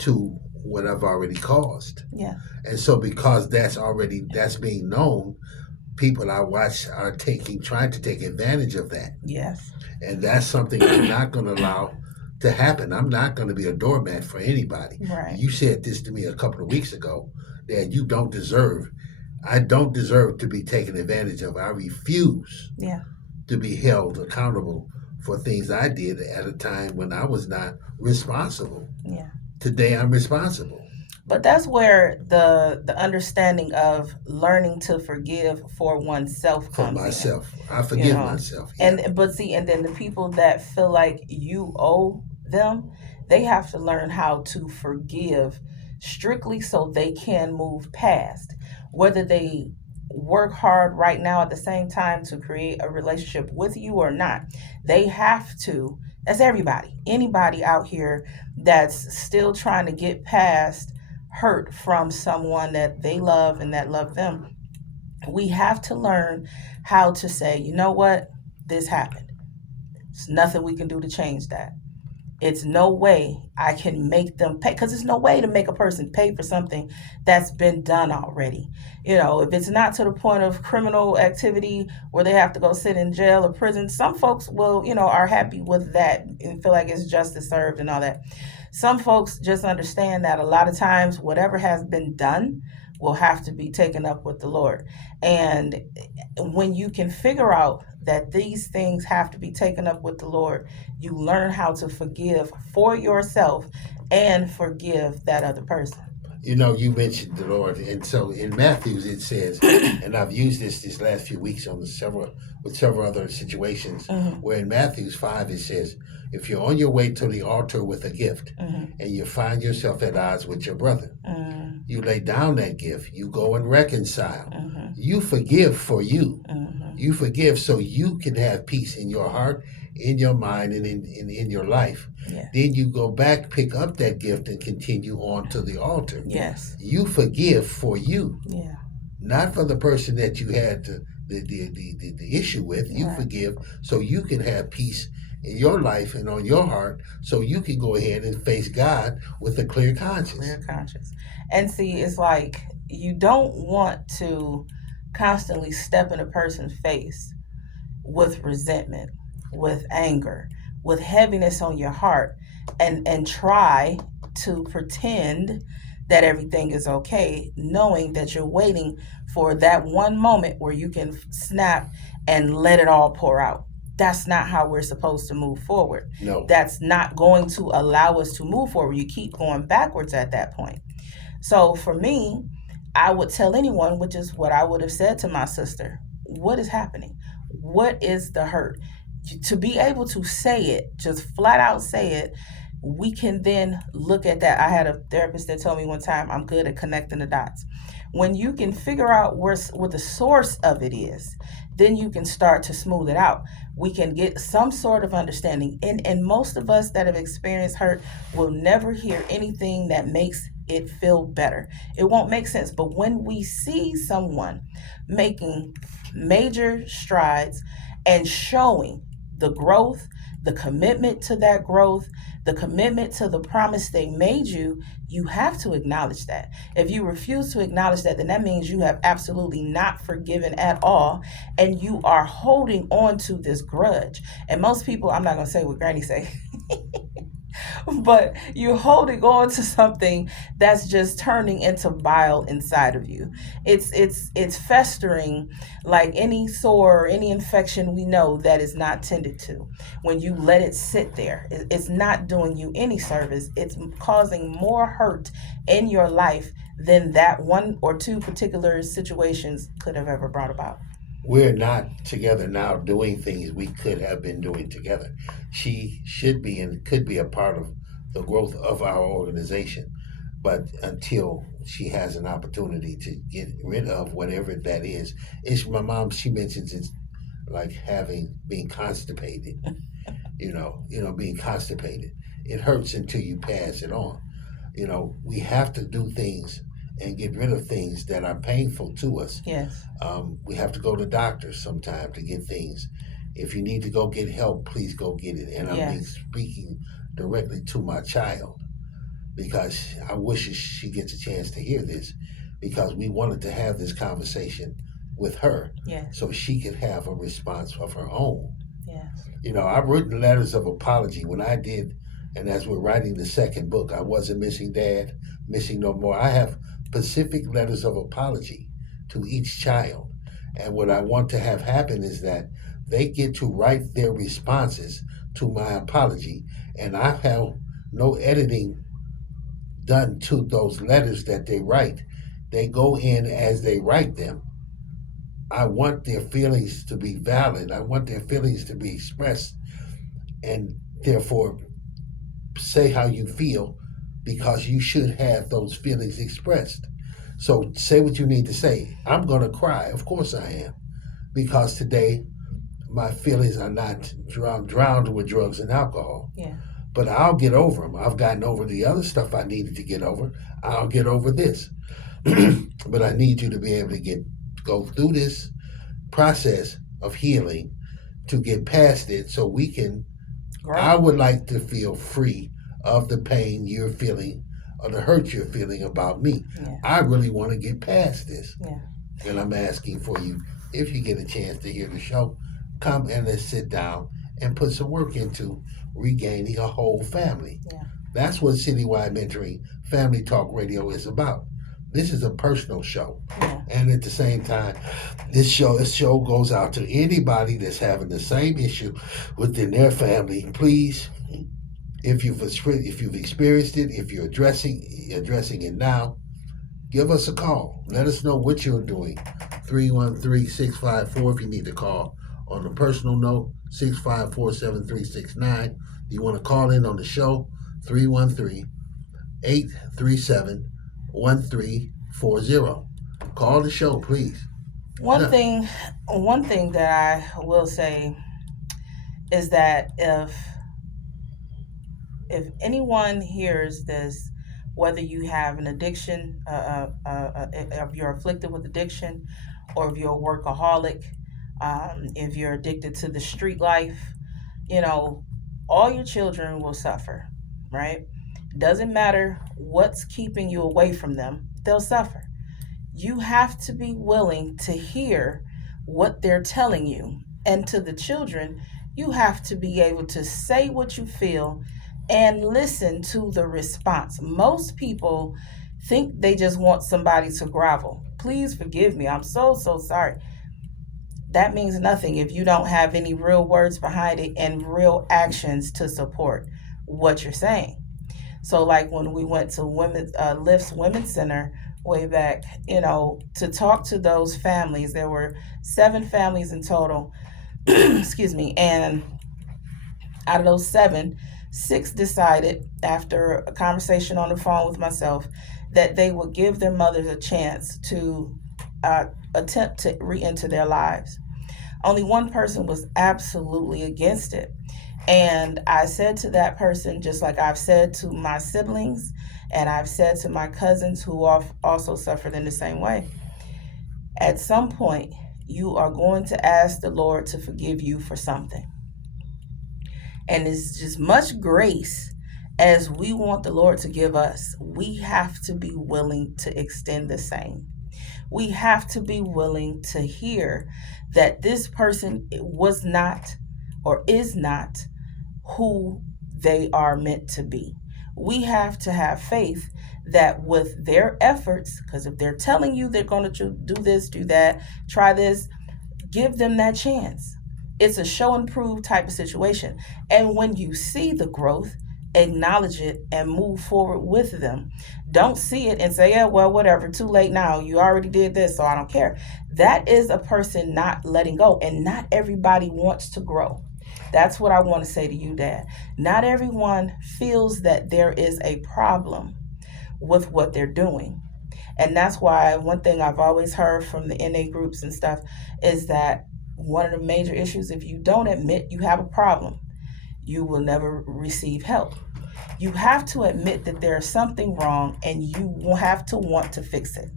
to what I've already caused. Yeah. And so because that's being known, people I watch are trying to take advantage of that. Yes. And that's something I'm not going to allow to happen. I'm not going to be a doormat for anybody. Right. You said this to me a couple of weeks ago that you don't deserve. I don't deserve to be taken advantage of. I refuse Yeah. to be held accountable for things I did at a time when I was not responsible. Yeah. Today I'm responsible But that's where the understanding of learning to forgive for oneself for comes in. myself. I You forgive know, myself. Yeah. and but see, and then the people that feel like you owe them, they have to learn how to forgive strictly so they can move past. Whether they work hard right now at the same time to create a relationship with you or not, they have to. That's everybody, anybody out here that's still trying to get past hurt from someone that they love and that love them. We have to learn how to say, you know what, this happened. There's nothing we can do to change that. It's no way I can make them pay, because there's no way to make a person pay for something that's been done already. If it's not to the point of criminal activity where they have to go sit in jail or prison, some folks will, are happy with that and feel like it's justice served and all that. Some folks just understand that a lot of times whatever has been done will have to be taken up with the Lord. And when you can figure out that these things have to be taken up with the Lord, you learn how to forgive for yourself and forgive that other person. You mentioned the Lord, and so in Matthew's it says, and I've used this last few weeks on several other situations, Hmm. where in Matthew's 5 it says, if you're on your way to the altar with a gift, Hmm. and you find yourself at odds with your brother, Hmm. you lay down that gift, you go and reconcile, Hmm. you forgive for you. Hmm. You forgive so you can have peace in your heart, in your mind, and in your life. Yeah. Then you go back, pick up that gift, and continue on to the altar. Yes. You forgive for you, Yeah. not for the person that you had the issue with. You Right. forgive so you can have peace in your life and on your heart, so you can go ahead and face God with a clear conscience. Clear conscience. And see, it's like you don't want to constantly step in a person's face with resentment, with anger, with heaviness on your heart, and try to pretend that everything is okay, knowing that you're waiting for that one moment where you can snap and let it all pour out. That's not how we're supposed to move forward. No. That's not going to allow us to move forward. You keep going backwards at that point. So for me, I would tell anyone, which is what I would have said to my sister, what is happening? What is the hurt? To be able to say it, just flat out say it, we can then look at that. I had a therapist that told me one time, I'm good at connecting the dots. When you can figure out what the source of it is, then you can start to smooth it out. We can get some sort of understanding. And most of us that have experienced hurt will never hear anything that makes it feel better. It won't make sense. But when we see someone making major strides and showing the growth, the commitment to that growth, the commitment to the promise they made you, you have to acknowledge that. If you refuse to acknowledge that, then that means you have absolutely not forgiven at all and you are holding on to this grudge. And most people, I'm not going to say what Granny say, but you're holding on to something that's just turning into bile inside of you. It's festering like any sore or any infection we know that is not tended to. When you let it sit there, it's not doing you any service. It's causing more hurt in your life than that one or two particular situations could have ever brought about. We're not together now doing things we could have been doing together. She should be and could be a part of the growth of our organization. But until she has an opportunity to get rid of whatever that is, it's my mom, she mentions it's like being constipated, being constipated. It hurts until you pass it on. We have to do things and get rid of things that are painful to us. Yes. We have to go to doctors sometime to get things. If you need to go get help, please go get it. And I'm being Yes. speaking directly to my child. because I wish she gets a chance to hear this, because we wanted to have this conversation with her Yes. so she could have a response of her own. Yes. You know, I've written letters of apology when I did, and as we're writing the second book, I wasn't missing dad, missing no more. I have specific letters of apology to each child. And what I want to have happen is that they get to write their responses to my apology, and I have no editing done to those letters that they write. They go in as they write them. I want their feelings to be valid. I want their feelings to be expressed, and therefore say how you feel, because you should have those feelings expressed. So say what you need to say. I'm going to cry. Of course I am. Because today my feelings are not drowned with drugs and alcohol. Yeah. But I'll get over them. I've gotten over the other stuff I needed to get over. I'll get over this. But I need you to be able to go through this process of healing to get past it, so we can. Right. I would like to feel free of the pain you're feeling or the hurt you're feeling about me. Yeah. I really want to get past this. Yeah. And I'm asking for you, if you get a chance to hear the show, come and let's sit down and put some work into regaining a whole family. Yeah. That's what Citywide Mentoring Family Talk Radio is about. This is a personal show. Yeah. And at the same time, this show goes out to anybody that's having the same issue within their family. Please, if you've experienced it, if you're addressing it now, give us a call. Let us know what you're doing. 313-654 if you need to call. On a personal note, 654-7369. You want to call in on the show, 313-837-1340. Call the show, please. One thing that I will say is that if anyone hears this, whether you have an addiction, if you're afflicted with addiction, or if you're a workaholic, if you're addicted to the street life, all your children will suffer, right? Doesn't matter what's keeping you away from them, they'll suffer. You have to be willing to hear what they're telling you. And to the children, you have to be able to say what you feel and listen to the response. Most people think they just want somebody to grovel. Please forgive me. I'm so sorry. That means nothing if you don't have any real words behind it and real actions to support what you're saying. So like when we went to Lift's Women's Center way back, to talk to those families, there were 7 families in total, excuse me, and out of those 7, 6 decided, after a conversation on the phone with myself, that they would give their mothers a chance to attempt to re-enter their lives. Only one person was absolutely against it. And I said to that person, just like I've said to my siblings, and I've said to my cousins who also suffered in the same way, at some point, you are going to ask the Lord to forgive you for something. And it's just much grace as we want the Lord to give us. We have to be willing to extend the same. We have to be willing to hear that this person was not or is not who they are meant to be. We have to have faith that with their efforts, because if they're telling you they're going to do this, do that, try this, give them that chance. It's a show and prove type of situation. And when you see the growth, acknowledge it and move forward with them. Don't see it and say, yeah, well, whatever, too late now. You already did this, so I don't care. That is a person not letting go. And not everybody wants to grow. That's what I want to say to you, Dad. Not everyone feels that there is a problem with what they're doing. And that's why one thing I've always heard from the NA groups and stuff is that one of the major issues, if you don't admit you have a problem, you will never receive help. You have to admit that there's something wrong and you will have to want to fix it.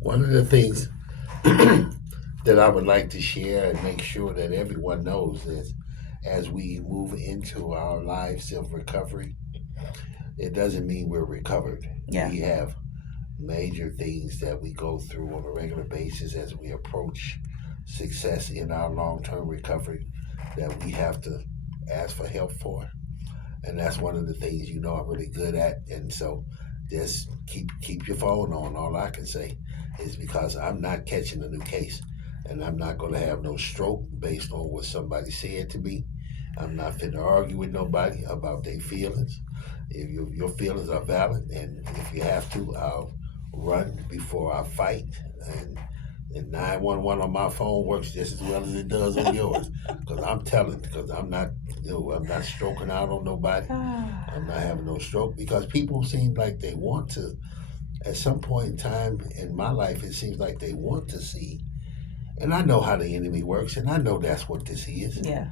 One of the things that I would like to share and make sure that everyone knows is, as we move into our lives of recovery, it doesn't mean we're recovered. Yeah. We have major things that we go through on a regular basis as we approach success in our long-term recovery that we have to ask for help for, and that's one of the things I'm really good at. And so just keep your phone on. All I can say is because I'm not catching a new case, and I'm not going to have no stroke based on what somebody said to me. I'm not finna argue with nobody about their feelings. If your feelings are valid, and if you have to, I'll run before I fight. And 911 on my phone works just as well as it does on yours. Because I'm telling, because I'm not stroking out on nobody. I'm not having no stroke because people seem like they want to. At some point in time in my life, it seems like they want to see. And I know how the enemy works, and I know that's what this is. Yeah.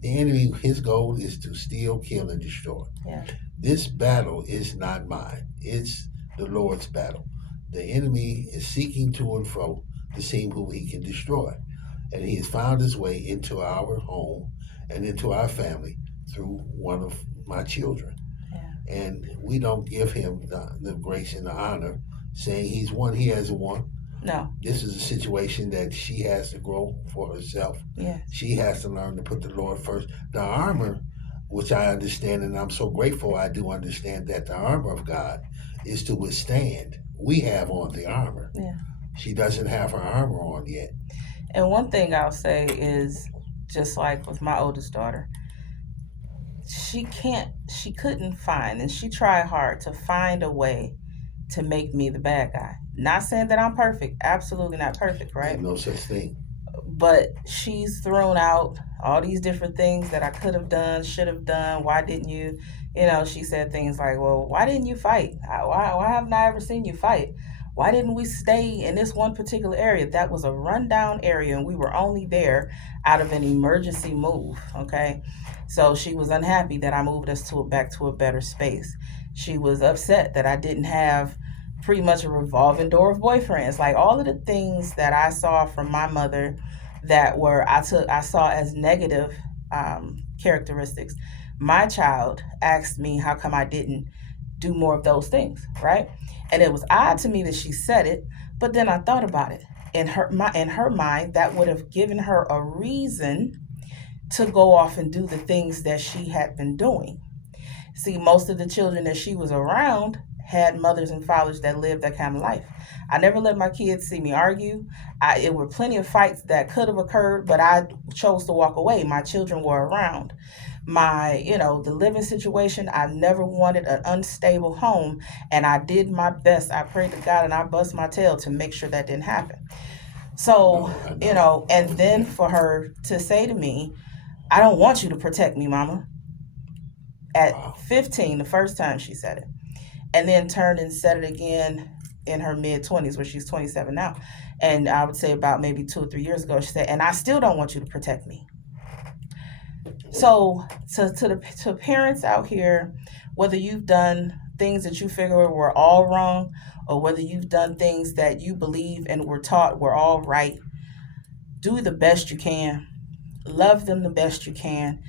The enemy, his goal is to steal, kill, and destroy. Yeah. This battle is not mine. It's the Lord's battle. The enemy is seeking to and fro to see who he can destroy. And he has found his way into our home and into our family through one of my children. Yeah. And we don't give him the grace and the honor, saying he's won, he hasn't won. No. This is a situation that she has to grow for herself. Yeah. She has to learn to put the Lord first. The armor, which I understand, and I'm so grateful I do understand that the armor of God is to withstand. We have on the armor. Yeah. She doesn't have her armor on yet. And one thing I'll say is, just like with my oldest daughter, she couldn't find, and she tried hard to find a way to make me the bad guy. Not saying that I'm perfect, absolutely not perfect, right? Ain't no such thing. But she's thrown out all these different things that I could have done, should have done. Why didn't you? She said things like, well, why didn't you fight? Why haven't I ever seen you fight? Why didn't we stay in this one particular area? That was a rundown area, and we were only there out of an emergency move, okay? So she was unhappy that I moved us back to a better space. She was upset that I didn't have pretty much a revolving door of boyfriends. Like all of the things that I saw from my mother that I saw as negative characteristics. My child asked me how come I didn't do more of those things, right? And it was odd to me that she said it, but then I thought about it. In her mind, that would have given her a reason to go off and do the things that she had been doing. See, most of the children that she was around had mothers and fathers that lived that kind of life. I never let my kids see me argue. It were plenty of fights that could have occurred, but I chose to walk away. My children were around. The living situation, I never wanted an unstable home, and I did my best. I prayed to God and I bust my tail to make sure that didn't happen. So, and then for her to say to me, I don't want you to protect me, Mama. At 15, the first time she said it. And then turned and said it again in her mid-20s, where she's 27 now. And I would say about maybe 2 or 3 years ago, she said, and I still don't want you to protect me. So to parents out here, whether you've done things that you figure were all wrong, or whether you've done things that you believe and were taught were all right, do the best you can. Love them the best you can.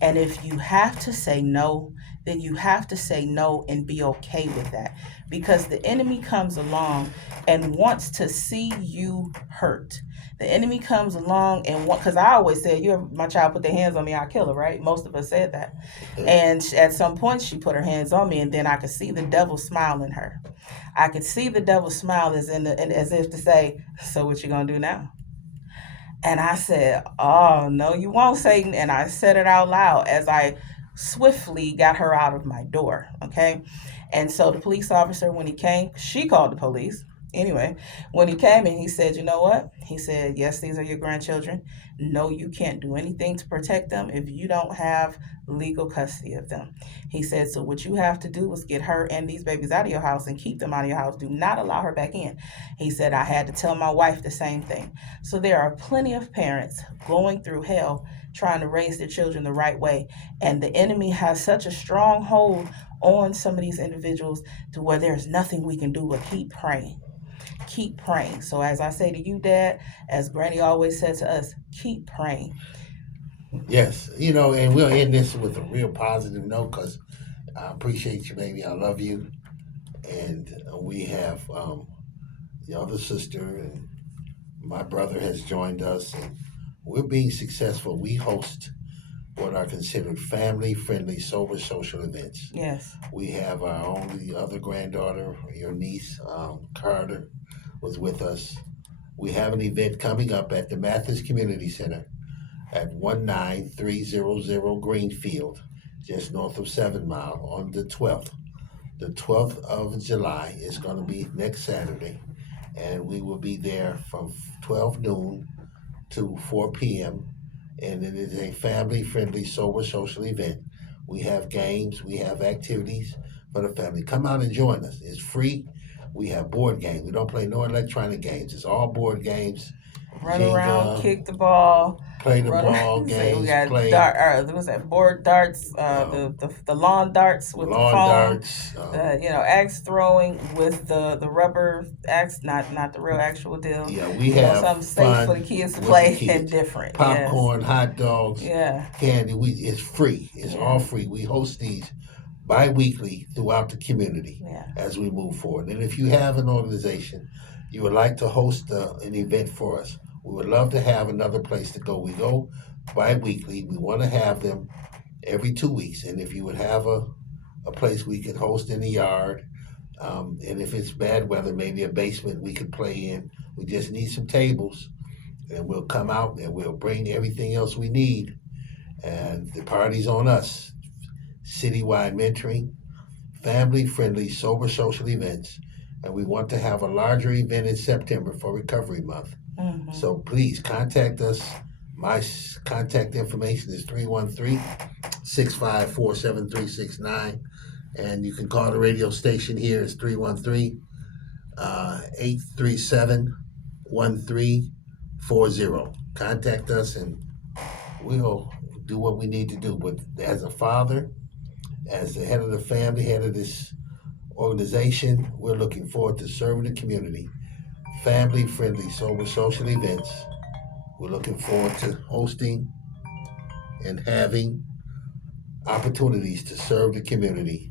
And if you have to say no, then you have to say no and be okay with that. Because the enemy comes along and wants to see you hurt. The enemy comes along and because I always said, my child put their hands on me, I'll kill her, right? Most of us said that. And at some point she put her hands on me, and then I could see the devil smile in her. I could see the devil smile as if to say, so what you gonna do now? And I said, oh, no, you won't, Satan. And I said it out loud as I swiftly got her out of my door, okay? And so the police officer, when he came, she called the police. Anyway, when he came in, he said, you know what? He said, yes, these are your grandchildren. No, you can't do anything to protect them if you don't have legal custody of them. He said, so what you have to do is get her and these babies out of your house and keep them out of your house. Do not allow her back in. He said, I had to tell my wife the same thing. So there are plenty of parents going through hell trying to raise their children the right way. And the enemy has such a strong hold on some of these individuals to where there's nothing we can do but keep praying. Keep praying. So as I say to you, Dad, as Granny always said to us, keep praying. Yes, and we'll end this with a real positive note because I appreciate you, baby. I love you. And we have the other sister, and my brother has joined us, and we're being successful. We host what are considered family-friendly, sober social events. Yes. We have our only other granddaughter, your niece, Carter, was with us. We have an event coming up at the Mathis Community Center at 19300 Greenfield, just north of 7 Mile, on the 12th. The 12th of July is going to be next Saturday, and we will be there from 12 noon to 4 p.m. And it is a family-friendly, sober social event. We have games, we have activities for the family. Come out and join us. It's free. We have board games. We don't play no electronic games. It's all board games. Run around, Jenga, kick the ball, play the run ball around. Say we games, got play there was that board darts, the lawn darts with the lawn foam, darts. axe throwing with the rubber axe, not the real actual deal. Yeah, we have Something safe for fun the kids to with play the kids. and different. Popcorn, hot dogs, Yes. candy. It's free. It's all free. We host these bi-weekly throughout the community as we move forward. And if you have an organization, you would like to host an event for us, we would love to have another place to go. We go bi-weekly. We want to have them every 2 weeks. And if you would have a place we could host in the yard, and if it's bad weather, maybe a basement we could play in. We just need some tables, and we'll come out and we'll bring everything else we need. And the party's on us. Citywide mentoring, family-friendly, sober social events, and we want to have a larger event in September for Recovery Month. Mm-hmm. So please contact us. My contact information is 313-654-7369, and you can call the radio station here. It's 313-837-1340. Contact us, and we'll do what we need to do. But as a father, as the head of the family, head of this organization, we're looking forward to serving the community. Family-friendly, sober social events. We're looking forward to hosting and having opportunities to serve the community.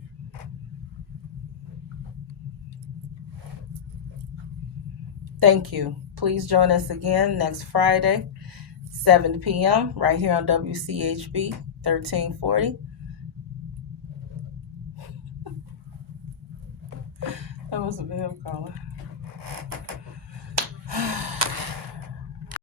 Thank you. Please join us again next Friday, 7 p.m. right here on WCHB 1340. That was a bell caller.